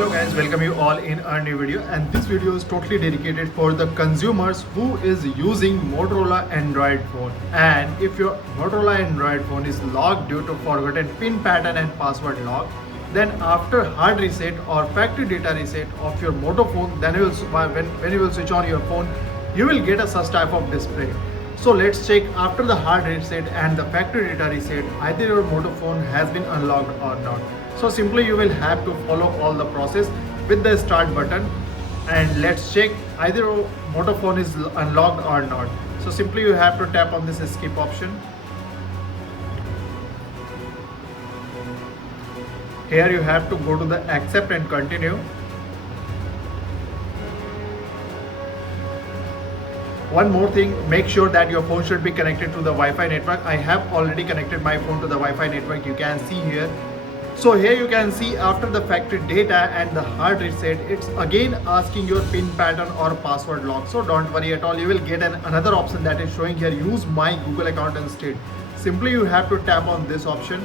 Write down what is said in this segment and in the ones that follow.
Hello guys, welcome you all in a new video, and this video is totally dedicated for the consumers who is using Motorola Android phone. And if your Motorola Android phone is locked due to forgotten pin pattern and password lock, then after hard reset or factory data reset of your Moto phone, then when you will switch on your phone, you will get a such type of display. So let's check after the hard reset and the factory data reset, either your Moto phone has been unlocked or not. So simply you will have to follow all the process with the start button, and let's check either your Moto phone is unlocked or not. So simply you have to tap on this skip option. Here you have to go to the accept and continue. One more thing, make sure that your phone should be connected to the Wi-Fi network. I have already connected my phone to the Wi-Fi network, you can see here. So here you can see after the factory data and the hard reset, it's again asking your pin pattern or password lock. So don't worry at all, you will get another option that is showing here, use my Google account instead. Simply you have to tap on this option.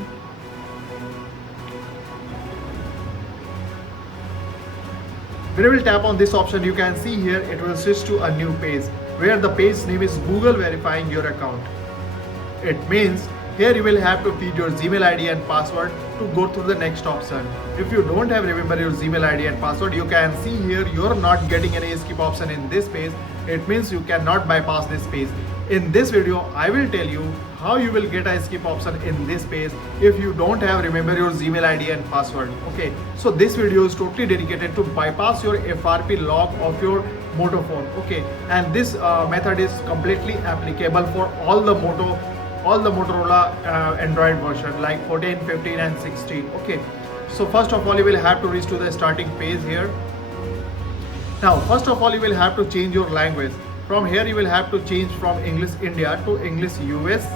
When you will tap on this option, you can see here it will switch to a new page where the page name is Google verifying your account. It means here you will have to feed your Gmail ID and password to go through the next option. If you don't have remember your Gmail ID and password, you can see here you're not getting any skip option in this page. It means you cannot bypass this page. In this video, I will tell you how you will get a skip option in this page if you don't have remember your Gmail ID and password. Okay, so this video is totally dedicated to bypass your FRP lock of your Moto phone. Okay, and this method is completely applicable for all the Motorola Android version like 14, 15 and 16. Okay, so first of all you will have to reach to the starting page here. Now first of all you will have to change your language. From here you will have to change from English India to English US.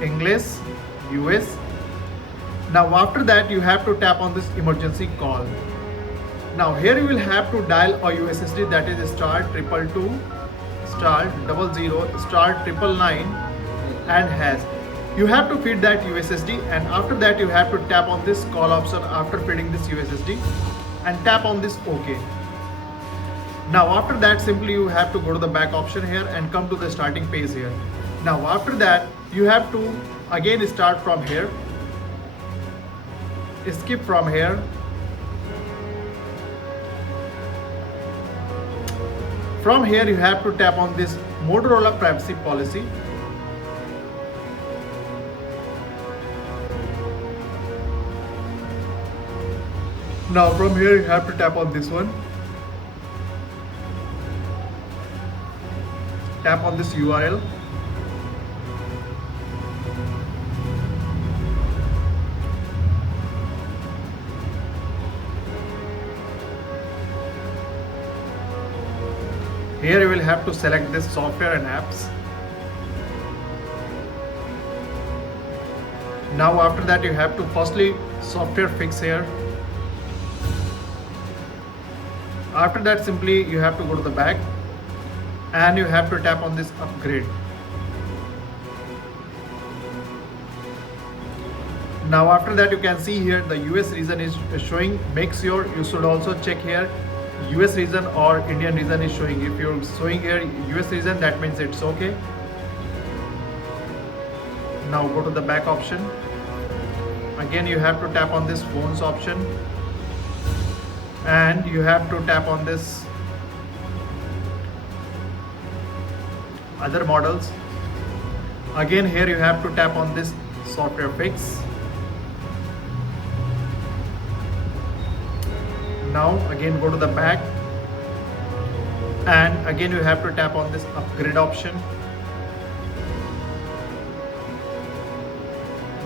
English US. Now after that you have to tap on this emergency call. Now here you will have to dial a USSD, that is star 222 star 00 star 999 and hash. You have to feed that USSD, and after that you have to tap on this call option after feeding this USSD and tap on this OK. Now after that simply you have to go to the back option here and come to the starting page here. Now after that you have to again start from here, skip from here. From here you have to tap on this Motorola privacy policy. Now from here you have to tap on this one. Tap on this URL. Here you will have to select this software and apps. Now after that you have to firstly software fix here. After that simply you have to go to the back and you have to tap on this upgrade. Now after that you can see here the US region is showing. Make sure you should also check here US region or Indian region is showing. If you're showing here US region, that means it's okay. Now go to the back option. Again you have to tap on this phones option and you have to tap on this other models. Again here you have to tap on this software fix. Now again go to the back and again you have to tap on this upgrade option.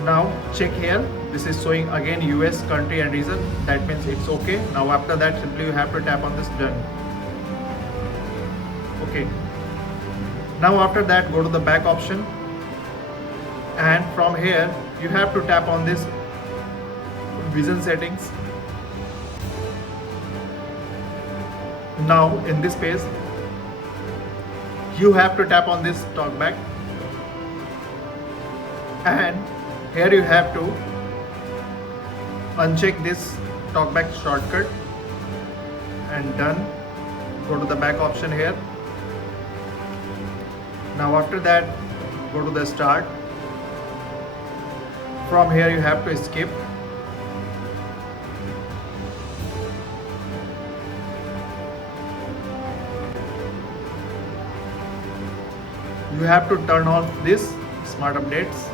Now check here, this is showing again US country and region, that means it's okay. Now after that simply you have to tap on this done. Okay, now after that go to the back option and from here you have to tap on this vision settings. Now in this page you have to tap on this talkback and here you have to Uncheck this talkback shortcut and done. Go to the back option here. Now after that, go to the start. From here you have to skip. You have to turn off this smart updates.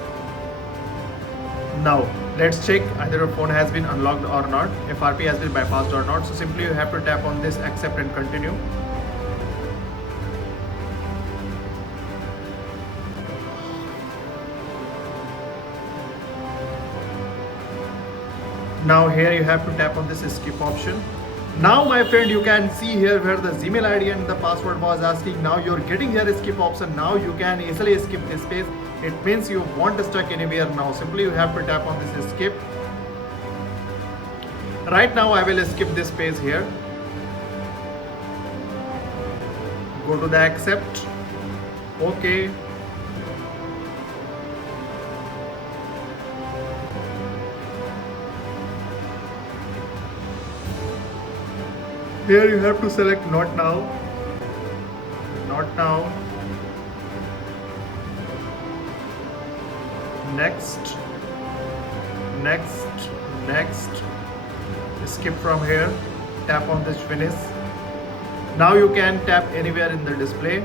Now let's check either your phone has been unlocked or not, FRP has been bypassed or not. So simply you have to tap on this accept and continue. Now here you have to tap on this skip option. Now my friend, you can see here where the Gmail ID and the password was asking. Now you're getting here a skip option. Now you can easily skip this page. It means you won't stuck anywhere now. Simply you have to tap on this skip. Right now I will skip this page here. Go to the accept. Okay. Here you have to select not now, not now, next, next, next, skip from here, tap on this finish. Now you can tap anywhere in the display.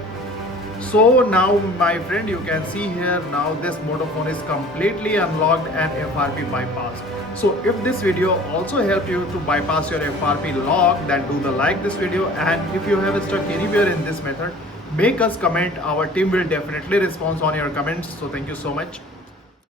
So now my friend, you can see here now this Moto phone is completely unlocked and FRP bypassed. So if this video also helped you to bypass your FRP lock, then do the like this video, and if you have stuck anywhere in this method, make us comment. Our team will definitely respond on your comments. So thank you so much.